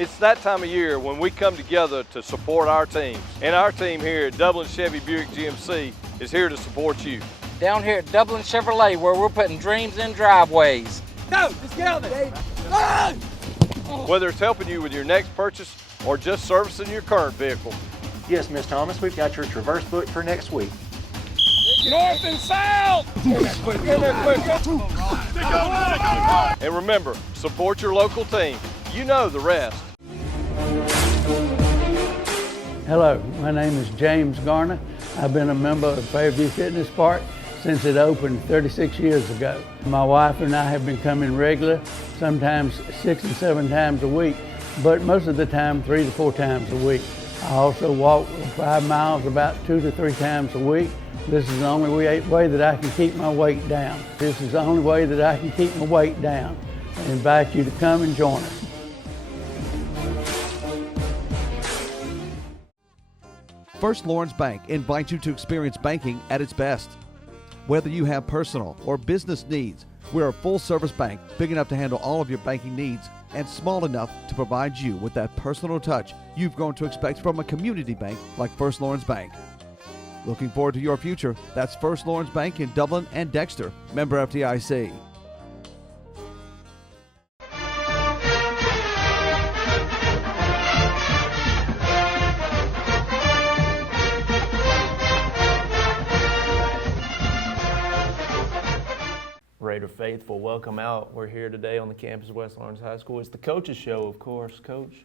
It's that time of year when we come together to support our teams. And our team here at Dublin Chevy Buick GMC is here to support you. Down here at Dublin Chevrolet, where we're putting dreams in driveways. Go, let's get on there. Whether it's helping you with your next purchase or just servicing your current vehicle. Yes, Miss Thomas, we've got your Traverse booked for next week. North and south! And remember, support your local team. You know the rest. Hello, my name is James Garner. I've been a member of Fairview Fitness Park since it opened 36 years ago. My wife and I have been coming regular, sometimes 6 and 7 times a week, but most of the time 3 to 4 times a week. I also walk 5 miles about 2 to 3 times a week. This is the only way that I can keep my weight down. This is the only way that I can keep my weight down. I invite you to come and join us. First Lawrence Bank invites you to experience banking at its best. Whether you have personal or business needs, we're a full-service bank big enough to handle all of your banking needs and small enough to provide you with that personal touch you've grown to expect from a community bank like First Lawrence Bank. Looking forward to your future? That's First Lawrence Bank in Dublin and Dexter, member FDIC. Raider faithful, welcome out. We're here today on the campus of West Lawrence High School. It's the coach's show, of course. Coach,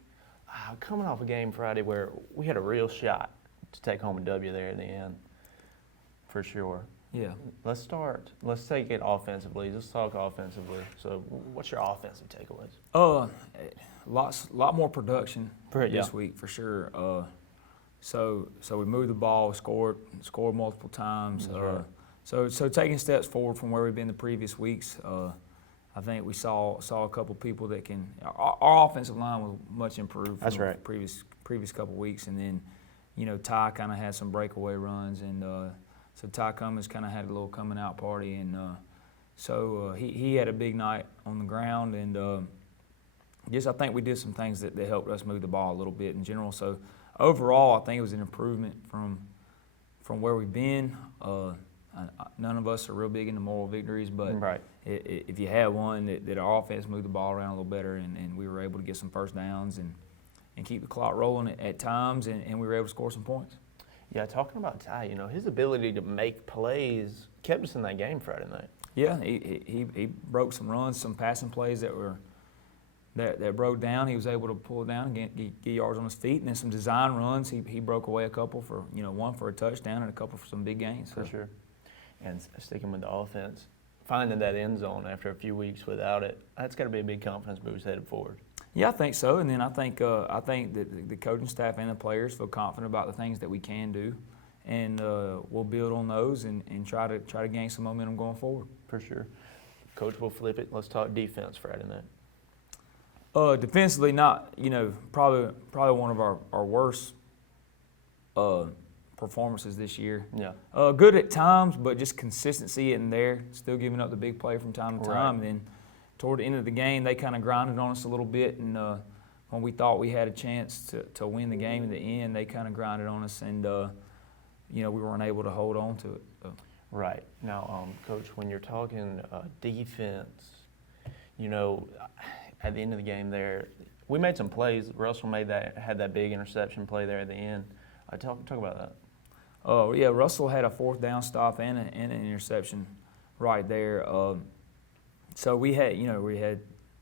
coming off a game Friday where we had a real shot to take home a W there in the end, for sure. Yeah. Let's take it offensively. Let's talk offensively. So what's your offensive takeaways? Lot more production this week for sure. So we moved the ball, scored multiple times. Right. So taking steps forward from where we've been the previous weeks. I think we saw a couple people that can. Our offensive line was much improved. That's right. The previous couple weeks, and then, Ty kind of had some breakaway runs, and so Ty Cummins kind of had a little coming out party, and so he had a big night on the ground, and I think we did some things that helped us move the ball a little bit in general. So overall, I think it was an improvement from where we've been. None of us are real big into moral victories, but right. If you had one that our offense moved the ball around a little better, and we were able to get some first downs and keep the clock rolling at times, and we were able to score some points. Yeah, talking about Ty, his ability to make plays kept us in that game Friday night. Yeah, he broke some runs, some passing plays that broke down. He was able to pull it down and get yards on his feet, and then some design runs. He broke away a couple for one for a touchdown and a couple for some big gains. For sure. And sticking with the offense, finding that end zone after a few weeks without it, that's got to be a big confidence boost headed forward. Yeah, I think so. And then I think that the coaching staff and the players feel confident about the things that we can do, and we'll build on those and try to gain some momentum going forward. For sure. Coach, we'll flip it. Let's talk defense Friday night. Defensively, probably one of our worst performances this year. Yeah. Good at times, but just consistency isn't there. Still giving up the big play from time to time. Right. And then toward the end of the game, they kind of grinded on us a little bit. And when we thought we had a chance to win the game in the end, they kind of grinded on us, and we weren't able to hold on to it. So. Right. Now, Coach, when you're talking defense, at the end of the game there, we made some plays. Russell had that big interception play there at the end. Talk about that. Oh, yeah, Russell had a 4th down stop and an interception right there. So we had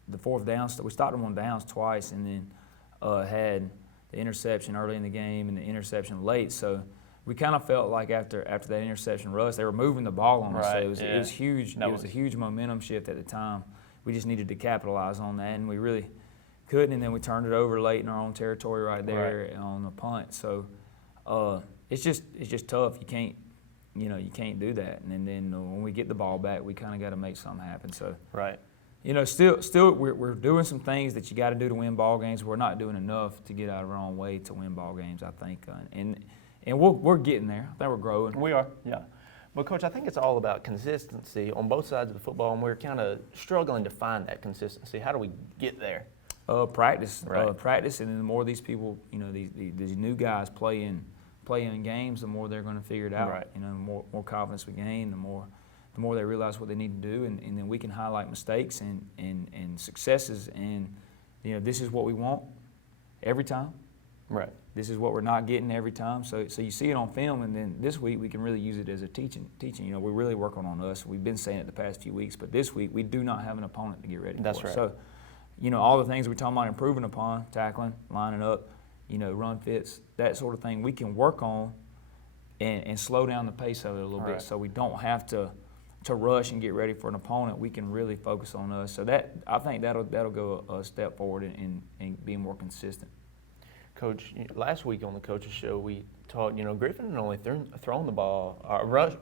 the 4th down. We stopped him on downs twice, and then had the interception early in the game and the interception late. So we kind of felt like after that interception rush, they were moving the ball on us. Right. So it was huge. It was a huge momentum shift at the time. We just needed to capitalize on that, and we really couldn't. And then we turned it over late in our own territory right there on the punt. So it's just tough. You can't do that. And then when we get the ball back, we kind of got to make something happen. So right. Still we're doing some things that you got to do to win ball games. We're not doing enough to get out of our own way to win ball games, I think. And we're getting there. I think we're growing. We are, yeah. But, Coach, I think it's all about consistency on both sides of the football, and we're kind of struggling to find that consistency. How do we get there? Practice, Right. practice, and then the more these people, these new guys play in games, the more they're going to figure it out. Right. More confidence we gain, the more they realize what they need to do, and then we can highlight mistakes and successes, and this is what we want every time. Right. This is what we're not getting every time. So you see it on film, and then this week we can really use it as a teaching. We're really working on us. We've been saying it the past few weeks, but this week we do not have an opponent to get ready for. That's right. So, all the things we're talking about improving upon, tackling, lining up, run fits, that sort of thing, we can work on and slow down the pace of it a little bit, so we don't have to rush and get ready for an opponent. We can really focus on us. So I think that'll go a step forward in being more consistent. Coach, last week on the Coaches Show, we talked, Griffin had only thrown the ball,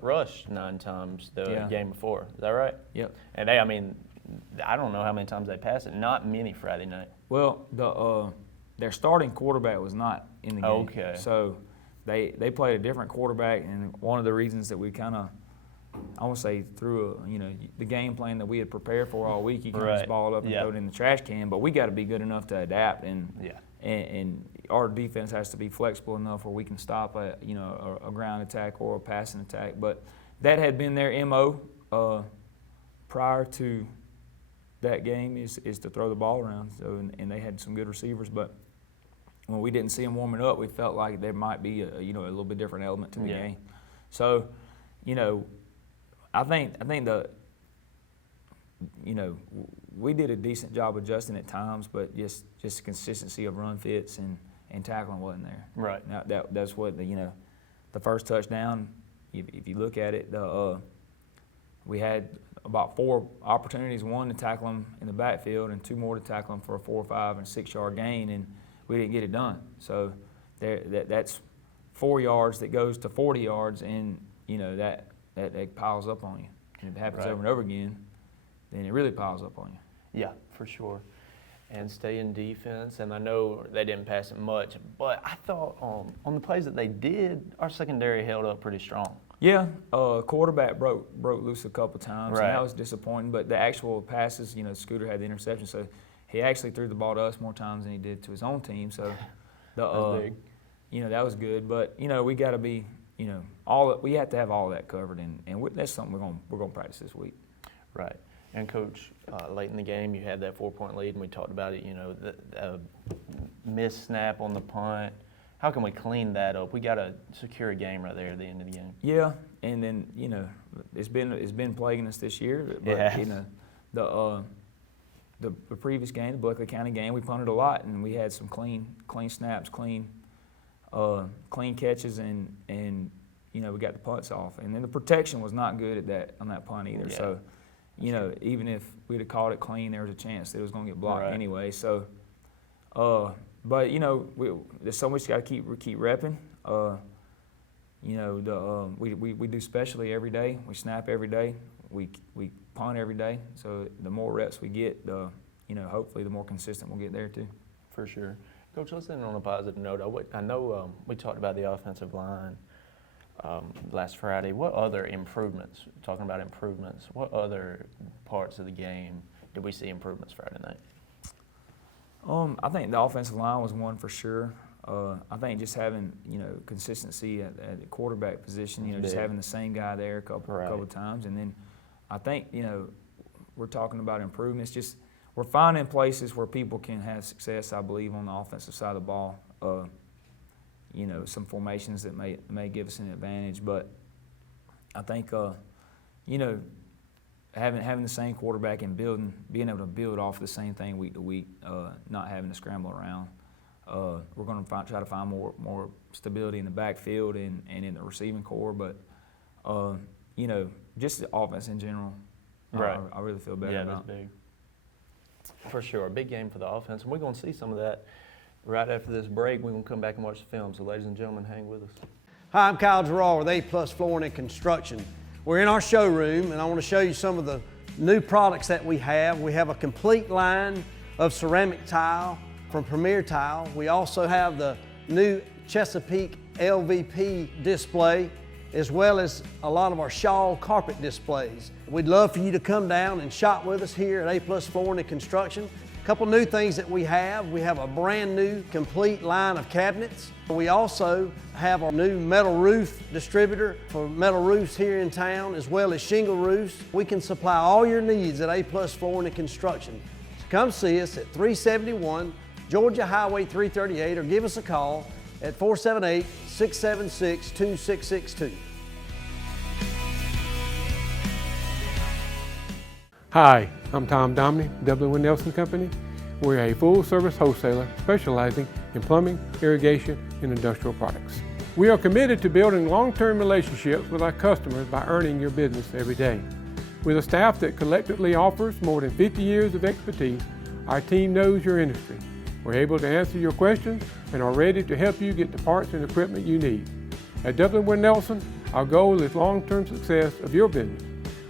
rushed 9 times the game before. Is that right? Yep. And I don't know how many times they passed it. Not many Friday night. Well, their starting quarterback was not in the game. Okay. So they played a different quarterback, and one of the reasons that we kind of, I want to say, through the game plan that we had prepared for all week, you kind of just ball it up and throw it in the trash can. But we got to be good enough to adapt, and our defense has to be flexible enough where we can stop a ground attack or a passing attack. But that had been their MO prior to that game is to throw the ball around. So and they had some good receivers, but when we didn't see them warming up, we felt like there might be a little bit different element to the game. So, I think we did a decent job adjusting at times, but just the consistency of run fits and tackling wasn't there. Right. Now that's what the first touchdown. If you look at it, we had about 4 opportunities, 1 to tackle them in the backfield and 2 more to tackle them for a 4, 5, and 6-yard gain, and we didn't get it done. So that's 4 yards that goes to 40 yards, and that piles up on you. And if it happens over and over again, then it really piles up on you. Yeah, for sure. And stay in defense. And I know they didn't pass it much, but I thought on the plays that they did, our secondary held up pretty strong. Yeah, quarterback broke loose a couple times, Right. and that was disappointing. But the actual passes, Scooter had the interception, so he actually threw the ball to us more times than he did to his own team. So That's big. that was good. But we got to be, we have to have all that covered, and that's something we're gonna practice this week. Right. And Coach, late in the game, you had that 4-point lead, and we talked about it. The missed snap on the punt. How can we clean that up? We got to secure a game right there at the end of the game. Yeah, and then it's been plaguing us this year. But the previous game, the Buckley County game, we punted a lot, and we had some clean snaps, clean catches, and we got the punts off. And then the protection was not good on that punt either. Yeah. So even if we'd have called it clean, there was a chance that it was going to get blocked anyway. So. But there's so much got to keep repping. We do specialty every day. We snap every day. We punt every day. So the more reps we get, hopefully the more consistent we'll get there too. For sure. Coach, let's end on a positive note. I know we talked about the offensive line last Friday. What other improvements, talking about improvements, what other parts of the game did we see improvements Friday night? I think the offensive line was one for sure. I think just having consistency at the quarterback position, just having the same guy there a couple of times, and then I think we're talking about improvements. Just we're finding places where people can have success. I believe on the offensive side of the ball. Some formations that may give us an advantage, but I think having the same quarterback and being able to build off the same thing week to week, not having to scramble around. We're going to try to find more stability in the backfield and in the receiving core, but just the offense in general. Right. I really feel better about. Yeah, that's big. For sure, a big game for the offense, and we're going to see some of that right after this break. We're going to come back and watch the film. So, ladies and gentlemen, hang with us. Hi, I'm Kyle Gerard with A+ Flooring and Construction. We're in our showroom, and I want to show you some of the new products that we have. We have a complete line of ceramic tile from Premier Tile. We also have the new Chesapeake LVP display, as well as a lot of our shawl carpet displays. We'd love for you to come down and shop with us here at A+ Flooring and Construction. A couple new things that we have a brand new complete line of cabinets. We also have a new metal roof distributor for metal roofs here in town, as well as shingle roofs. We can supply all your needs at A+ Flooring and Construction. So come see us at 371 Georgia Highway 338 or give us a call at 478-676-2662. Hi, I'm Tom Domney, Dublin Nelson Company. We're a full-service wholesaler specializing in plumbing, irrigation, and industrial products. We are committed to building long-term relationships with our customers by earning your business every day. With a staff that collectively offers more than 50 years of expertise, our team knows your industry. We're able to answer your questions and are ready to help you get the parts and equipment you need. At Dublin Nelson, our goal is long-term success of your business.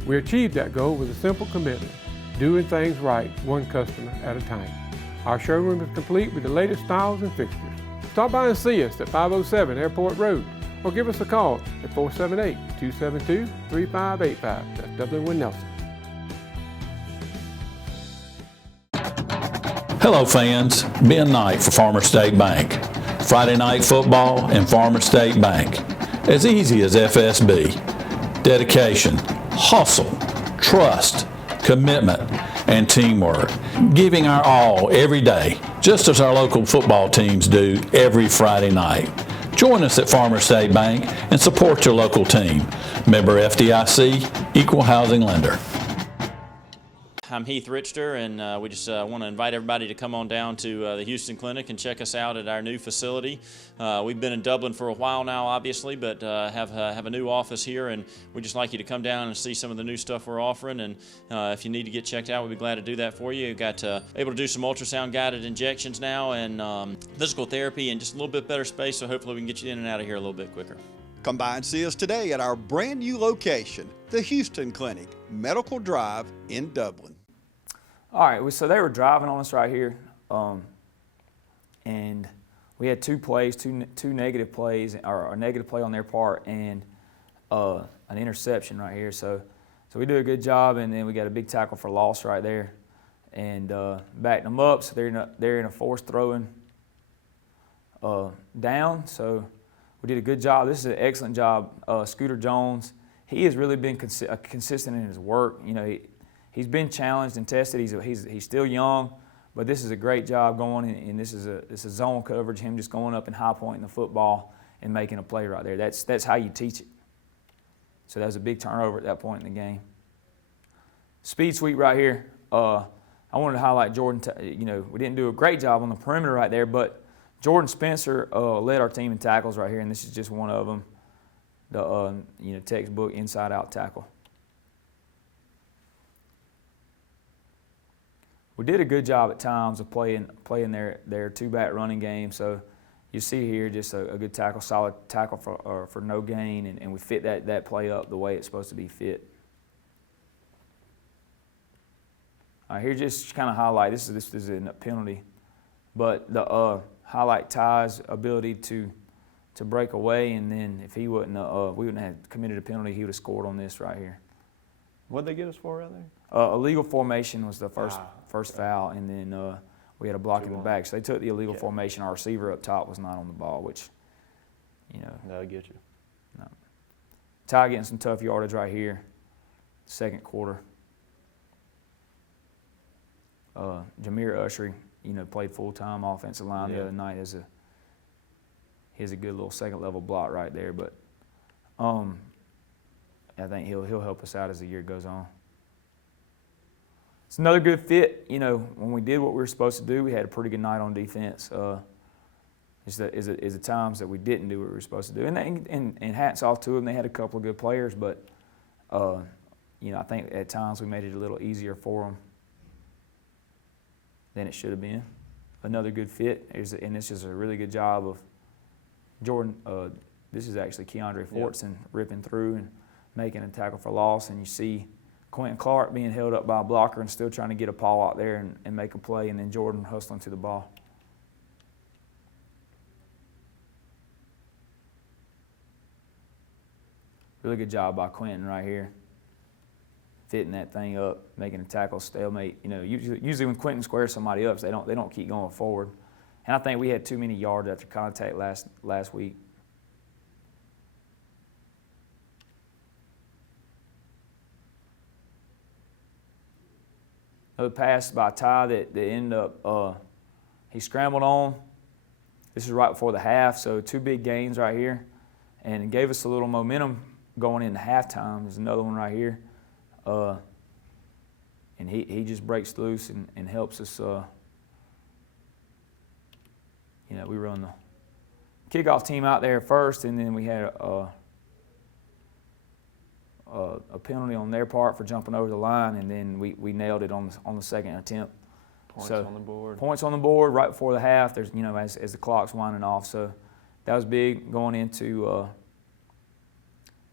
We achieve that goal with a simple commitment, doing things right, one customer at a time. Our showroom is complete with the latest styles and fixtures. Stop by and see us at 507 Airport Road or give us a call at 478-272-3585. That's Dublin Nelson. Hello fans, Ben Knight for Farmer State Bank. Friday night football and Farmer State Bank. As easy as FSB. Dedication, hustle, trust, commitment, and teamwork. Giving our all every day, just as our local football teams do every Friday night. Join us at Farmer State Bank and support your local team. Member FDIC, Equal Housing Lender. I'm Heath Richter, and we just want to invite everybody to come on down to the Houston Clinic and check us out at our new facility. We've been in Dublin for a while now, obviously, but have a new office here, and we'd just like you to come down and see some of the new stuff we're offering. And if you need to get checked out, we'd be glad to do that for you. We've got able to do some ultrasound guided injections now, and physical therapy, and just a little bit better space. So hopefully we can get you in and out of here a little bit quicker. Come by and see us today at our brand new location, the Houston Clinic, Medical Drive in Dublin. All right, so they were driving on us right here, and we had two negative plays, or a negative play on their part, and an interception right here. So we do a good job, and then we got a big tackle for loss right there, and backed them up. So they're in a forced throwing down. So we did a good job. This is an excellent job. Scooter Jones, he has really been consistent in his work. You know, he's been challenged and tested. He's still young, but this is a great job going, and this is zone coverage. Him just going up and high pointing the football and making a play right there. That's how you teach it. So that was a big turnover at that point in the game. Speed sweep right here. I wanted to highlight Jordan. You know, we didn't do a great job on the perimeter right there, but Jordan Spencer led our team in tackles right here, and this is just one of them. The textbook inside-out tackle. We did a good job at times of playing their two-back running game. So you see here just a good tackle, solid tackle for no gain, and we fit that play up the way it's supposed to be fit. All right, here just kind of highlight, this is a penalty, but the highlight Ty's ability to break away, and then if he wouldn't we wouldn't have committed a penalty, he would have scored on this right here. What'd they get us for right there? Illegal formation was the first foul, and then we had a block in the back. So they took the illegal formation. Our receiver up top was not on the ball, which, That'll get you. No. Ty getting some tough yardage right here, second quarter. Jameer Ushery, played full-time offensive line the other night. He has a good little second-level block right there, but I think he'll help us out as the year goes on. It's another good fit. When we did what we were supposed to do, we had a pretty good night on defense. Is the times that we didn't do what we were supposed to do, and hats off to them. They had a couple of good players, but I think at times we made it a little easier for them than it should have been. Another good fit, and this is a really good job of Jordan. This is actually Keandre Fortson ripping through and making a tackle for loss, and you see Quentin Clark being held up by a blocker and still trying to get a paw out there and make a play, and then Jordan hustling to the ball. Really good job by Quentin right here. fitting that thing up, making a tackle stalemate. You know, usually when Quentin squares somebody up, they don't keep going forward. And I think we had too many yards after contact last week. Another pass by Ty that ended up, he scrambled on. This is right before the half, so 2 big gains right here. And it gave us a little momentum going into halftime. There's another one right here. And he just breaks loose and helps us. You know, we run the kickoff team out there first, and then we had a penalty on their part for jumping over the line, and then we nailed it on the second attempt. Points on the board. Points on the board right before the half. There's, you know, as the clock's winding off. So that was big going into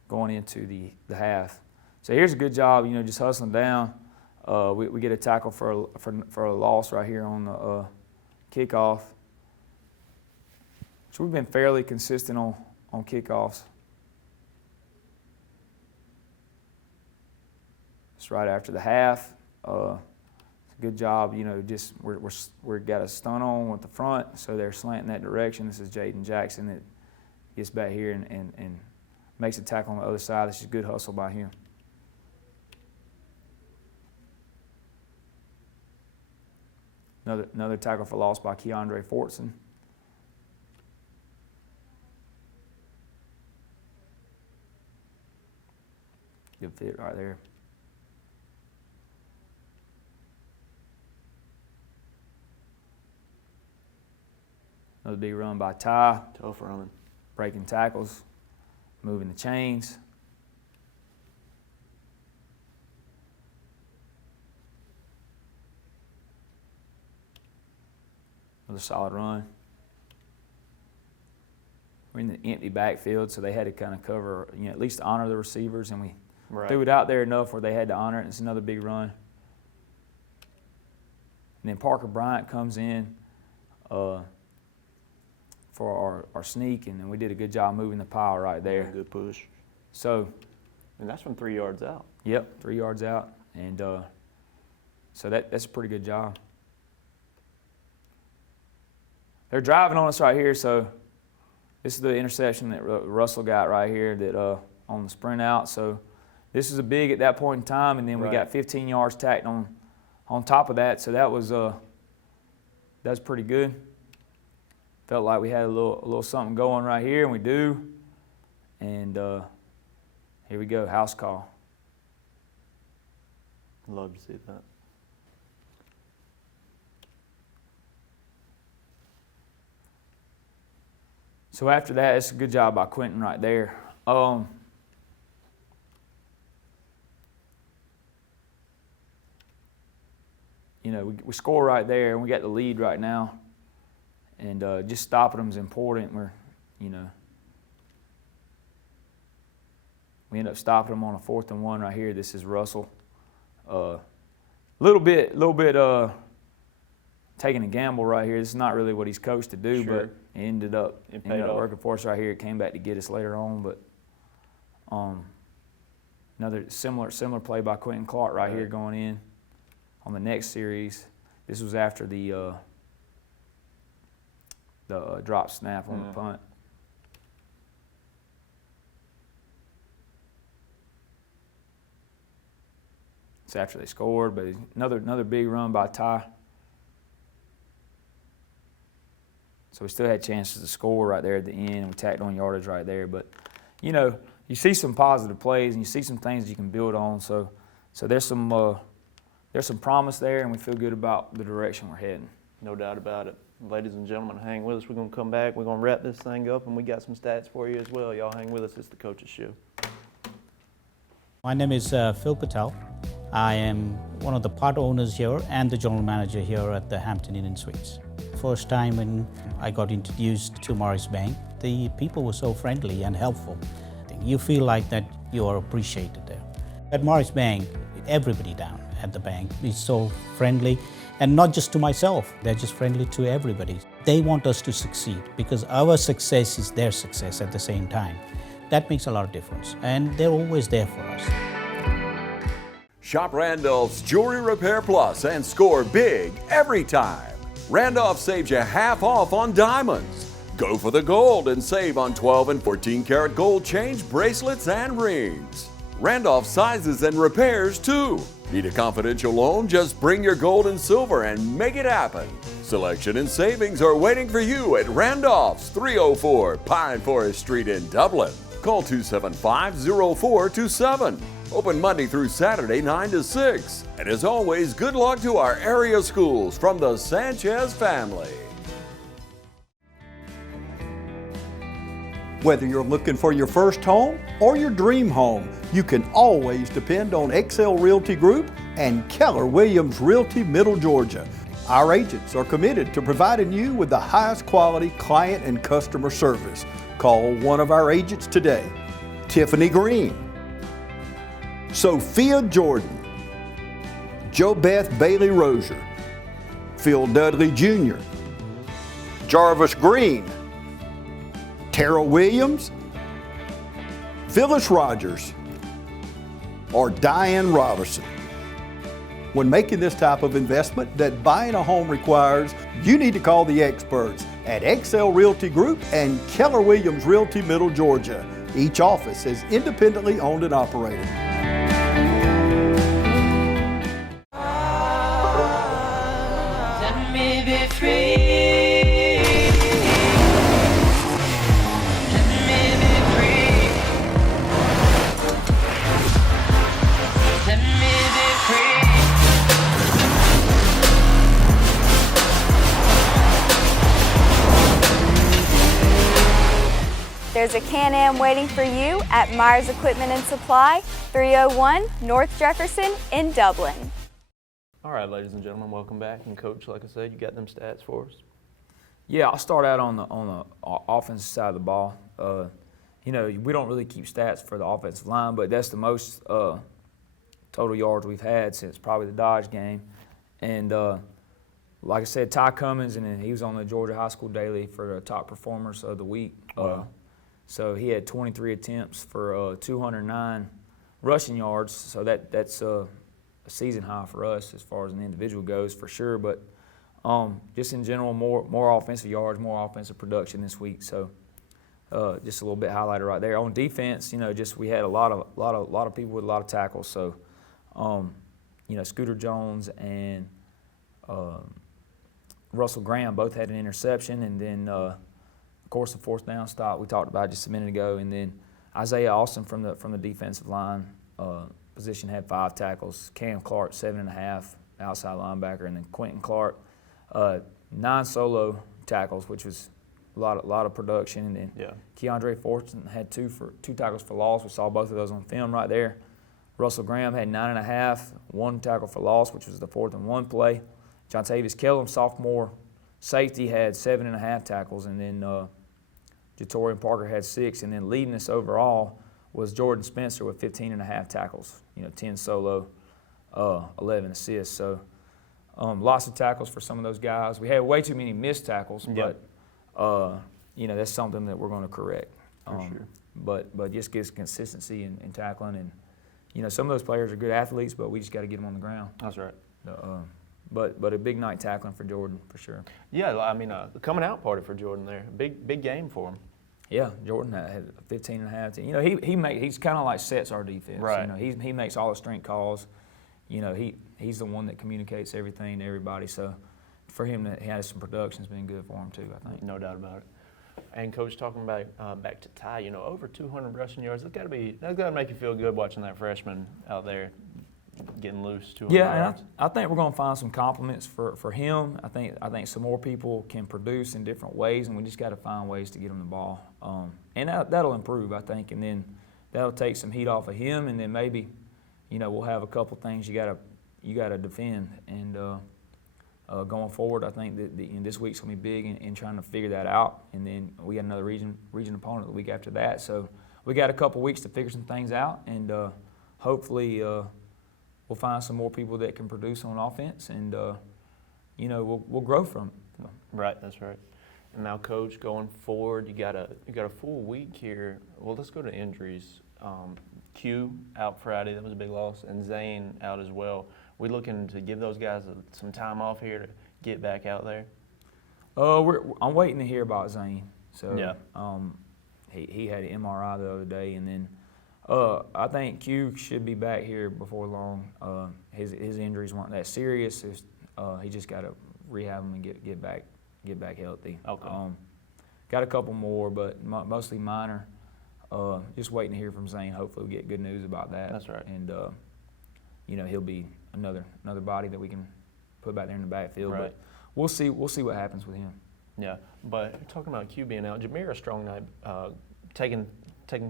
the half. So here's a good job, you know, just hustling down. We get a tackle for a loss right here on the kickoff. So we've been fairly consistent on kickoffs. It's right after the half. It's a good job, you know, just we're got a stunt on with the front, so they're slanting that direction. This is Jaden Jackson that gets back here and makes a tackle on the other side. This is a good hustle by him. Another tackle for loss by Keandre Fortson. Good fit right there. Another big run by Ty. Tough running. Breaking tackles, moving the chains. Another solid run. We're in the empty backfield, so they had to kind of cover, you know, at least honor the receivers, and we threw it out there enough where they had to honor it. It's another big run. And then Parker Bryant comes in for our sneak, and then we did a good job moving the pile right there. Yeah, good push. So. And that's from 3 yards out. Yep, 3 yards out, and so that's a pretty good job. They're driving on us right here, so this is the interception that Russell got right here that on the sprint out. So this is a big at that point in time, and then we got 15 yards tacked on top of that. So that was pretty good. Felt like we had a little something going right here, and we do. And here we go, house call. Love to see that. So after that, it's a good job by Quentin right there. You know, we score right there, and we got the lead right now. And just stopping them is important. You know, we end up stopping them on a 4th and 1 right here. This is Russell. Little bit taking a gamble right here. This is not really what he's coached to do, but it ended up working for us right here. It came back to get us later on, but another similar play by Quentin Clark right here going in on the next series. This was after the drop snap on the punt. It's after they scored, but another big run by Ty. So we still had chances to score right there at the end, and we tacked on yardage right there. But, you know, you see some positive plays, and you see some things you can build on. So there's some promise there, and we feel good about the direction we're heading. No doubt about it. Ladies and gentlemen, hang with us. We're going to come back. We're going to wrap this thing up, and we got some stats for you as well. Y'all hang with us. It's the Coaches Show. My name is Phil Patel. I am one of the part owners here and the general manager here at the Hampton Inn and Suites. First time when I got introduced to Morris Bank, the people were so friendly and helpful. You feel like that you are appreciated there. At Morris Bank, everybody down at the bank is so friendly, and not just to myself, they're just friendly to everybody. They want us to succeed because our success is their success at the same time. That makes a lot of difference, and they're always there for us. Shop Randolph's Jewelry Repair Plus and score big every time. Randolph saves you half off on diamonds. Go for the gold and save on 12 and 14 karat gold chains, bracelets, and rings. Randolph sizes and repairs too. Need a confidential loan? Just bring your gold and silver and make it happen. Selection and savings are waiting for you at Randolph's, 304 Pine Forest Street in Dublin. Call 275-0427. Open Monday through Saturday, 9 to 6. And as always, good luck to our area schools from the Sanchez family. Whether you're looking for your first home or your dream home, you can always depend on XL Realty Group and Keller Williams Realty Middle Georgia. Our agents are committed to providing you with the highest quality client and customer service. Call one of our agents today. Tiffany Green, Sophia Jordan, JoBeth Bailey Rozier, Phil Dudley Jr., Jarvis Green, Tara Williams, Phyllis Rogers, or Diane Robertson. When making this type of investment that buying a home requires, you need to call the experts at XL Realty Group and Keller Williams Realty Middle Georgia. Each office is independently owned and operated. Let me be free. There's a Can-Am waiting for you at Myers Equipment and Supply, 301 North Jefferson in Dublin. All right, ladies and gentlemen, welcome back. And Coach, like I said, you got them stats for us? Yeah, I'll start out on the offensive side of the ball. You know, we don't really keep stats for the offensive line, but that's the most total yards we've had since probably the Dodge game. And like I said, Ty Cummins, and he was on the Georgia High School Daily for the top performers of the week. Wow. So he had 23 attempts for 209 rushing yards. So that's a season high for us as far as an individual goes, for sure. But just in general, more offensive yards, more offensive production this week. So just a little bit highlighted right there. On defense, you know, just we had a lot of people with a lot of tackles. So you know, Scooter Jones and Russell Graham both had an interception, and then of course the fourth down stop we talked about just a minute ago, and then Isaiah Austin from the defensive line position had 5 tackles. Cam Clark 7.5, outside linebacker, and then Quentin Clark 9 solo tackles, which was a lot of production. And then Keandre Fortson had 2 tackles for loss. We saw both of those on film right there. Russell Graham had 9.5, 1 tackle for loss, which was the 4th and 1 play. Jontavius Kellum, sophomore safety, had 7.5 tackles, and then Jatorian Parker had 6, and then leading us overall was Jordan Spencer with 15.5 tackles. You know, 10 solo, 11 assists. So lots of tackles for some of those guys. We had way too many missed tackles, but you know, that's something that we're going to correct. For sure. But just gives consistency in tackling, and you know, some of those players are good athletes, but we just got to get them on the ground. That's right. But a big night tackling for Jordan, for sure. Yeah, I mean, the coming out party for Jordan there. Big game for him. Yeah, Jordan had 15.5. You know, he's kind of like sets our defense. Right. You know, he makes all the strength calls. You know, he's the one that communicates everything to everybody. So for him to have some production has been good for him too, I think. No doubt about it. And Coach, talking about back to Ty, you know, over 200 rushing yards. That's got to make you feel good watching that freshman out there getting loose. 200 yards. And I think we're going to find some compliments for him. I think some more people can produce in different ways, and we just got to find ways to get him the ball. And that'll improve, I think, and then that'll take some heat off of him, and then maybe, you know, we'll have a couple things you got to defend. And going forward, I think that this week's going to be big in trying to figure that out. And then we got another region opponent the week after that. So we got a couple weeks to figure some things out, and hopefully we'll find some more people that can produce on offense, and you know, we'll grow from it. Right, that's right. And now, Coach, going forward, you got a full week here. Well, let's go to injuries. Q out Friday. That was a big loss. And Zane out as well. We looking to give those guys some time off here to get back out there? I'm waiting to hear about Zane. So yeah. He had an MRI the other day, and then I think Q should be back here before long. His injuries weren't that serious. He just got to rehab them and get back healthy. Okay. Got a couple more, but mostly minor. Just waiting to hear from Zane. Hopefully we'll get good news about that. That's right. And he'll be another body that we can put back there in the backfield. Right. But we'll see what happens with him. Yeah, but talking about Q being out, Jameer Strong Night taking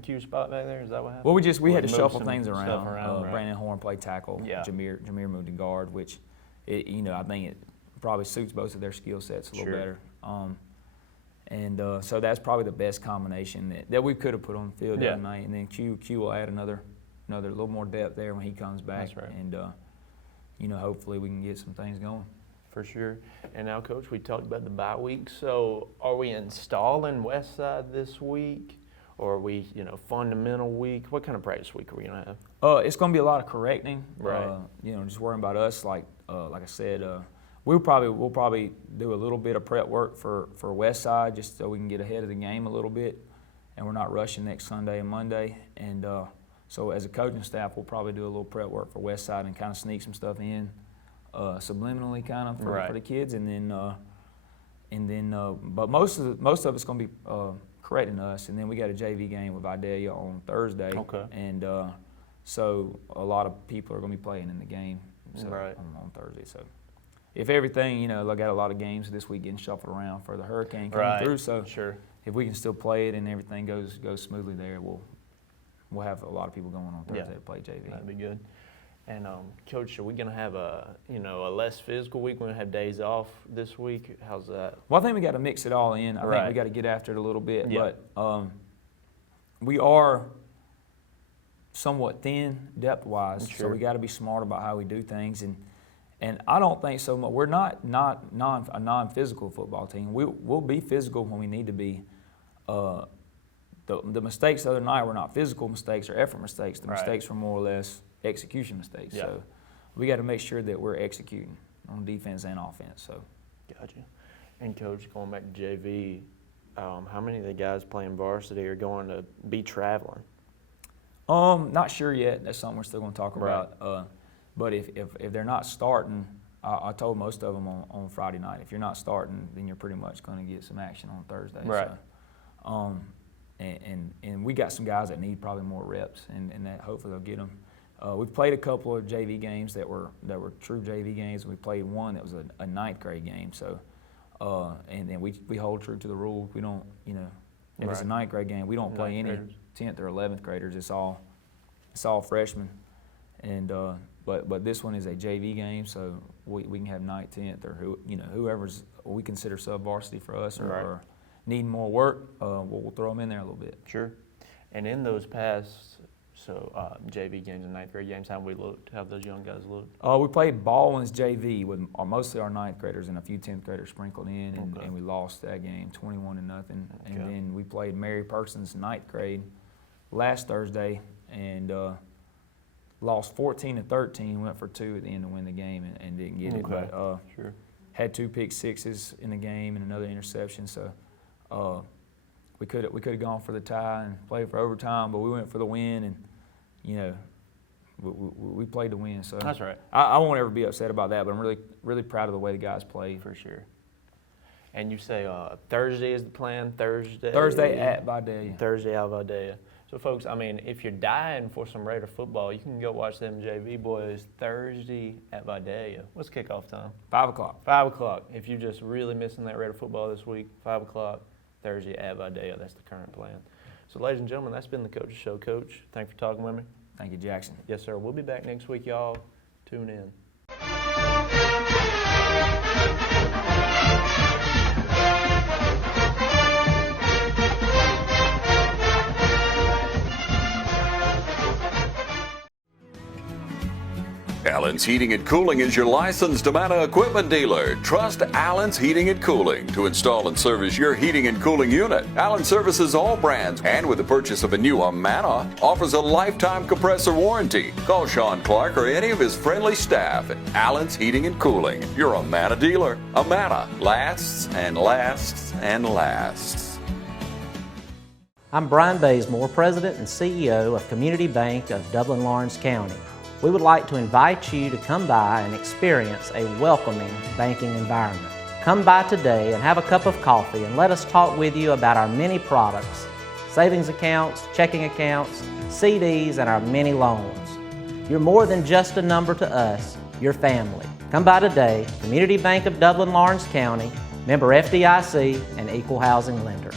Q's spot back there. Is that what happened? Well, we had to shuffle some things around. right. Brandon Horn played tackle. Yeah. Jameer moved to guard, which I think it probably suits both of their skill sets a little better. So that's probably the best combination that we could have put on the field the other night. And then Q will add another little more depth there when he comes back. That's right. And hopefully we can get some things going. For sure. And now, Coach, we talked about the bye week. So are we installing Westside this week? Or are we, fundamental week? What kind of practice week are we going to have? It's going to be a lot of correcting. Right. Just worrying about us. Like I said, we'll probably do a little bit of prep work for Westside just so we can get ahead of the game a little bit, and we're not rushing next Sunday and Monday. And so as a coaching staff, we'll probably do a little prep work for Westside and kind of sneak some stuff in subliminally, kind of for the kids, but most of it's going to be correcting us, and then we got a JV game with Vidalia on Thursday. Okay. And so a lot of people are going to be playing in the game on Thursday. So if everything, I got a lot of games this week getting shuffled around for the hurricane coming through. So if we can still play it and everything goes smoothly there, we'll have a lot of people going on Thursday to play JV. That'd be good. And Coach, are we going to have a less physical week? We're going to have days off this week. How's that? Well, I think we got to mix it all in. I think we got to get after it a little bit. Yeah. But we are somewhat thin depth-wise, so we got to be smart about how we do things. And I don't think so much. We're not a non-physical football team. We'll be physical when we need to be. The mistakes the other night were not physical mistakes or effort mistakes. The mistakes were more or less execution mistakes. Yeah. So we got to make sure that we're executing on defense and offense. So. Gotcha. And Coach, going back to JV, how many of the guys playing varsity are going to be traveling? Not sure yet. That's something we're still going to talk about. But if they're not starting, I told most of them on Friday night, if you're not starting, then you're pretty much going to get some action on Thursday. Right. So, and we got some guys that need probably more reps, and that hopefully they'll get them. We've played a couple of JV games that were true JV games. We played one that was a ninth grade game. So, and then we hold true to the rule. We don't, if it's a ninth grade game, we don't play any 10th or 11th graders. It's all freshmen. And but this one is a JV game, so we can have 9th, 10th, or whoever's we consider sub-varsity for us or needing more work. We'll throw them in there a little bit. Sure. And in those past JV games and 9th grade games, how have those young guys looked? We played Baldwin's JV with mostly our 9th graders and a few 10th graders sprinkled in, and we lost that game 21-0. And then we played Mary Person's 9th grade last Thursday and lost 14-13. Went for 2 at the end to win the game and didn't get it. But had 2 pick sixes in the game and another interception. So we could have gone for the tie and played for overtime, but we went for the win, and we played to win. So that's right. I won't ever be upset about that, but I'm really proud of the way the guys played. For sure. And you say Thursday is the plan. Thursday at Vidalia. Thursday at Vidalia. So folks, I mean, if you're dying for some Raider football, you can go watch them JV boys Thursday at Vidalia. What's kickoff time? 5 o'clock. 5 o'clock. If you're just really missing that Raider football this week, 5 o'clock. Thursday at Vidalia. That's the current plan. So, ladies and gentlemen, that's been the Coach's Show. Coach, thanks for talking with me. Thank you, Jackson. Yes, sir. We'll be back next week, y'all. Tune in. Allen's Heating and Cooling is your licensed Amana equipment dealer. Trust Allen's Heating and Cooling to install and service your heating and cooling unit. Allen services all brands, and with the purchase of a new Amana, offers a lifetime compressor warranty. Call Sean Clark or any of his friendly staff at Allen's Heating and Cooling, your Amana dealer. Amana lasts and lasts and lasts. I'm Brian Bazemore, President and CEO of Community Bank of Dublin-Lawrence County. We would like to invite you to come by and experience a welcoming banking environment. Come by today and have a cup of coffee and let us talk with you about our many products, savings accounts, checking accounts, CDs, and our many loans. You're more than just a number to us, you're family. Come by today, Community Bank of Dublin-Lawrence County, member FDIC and equal housing lender.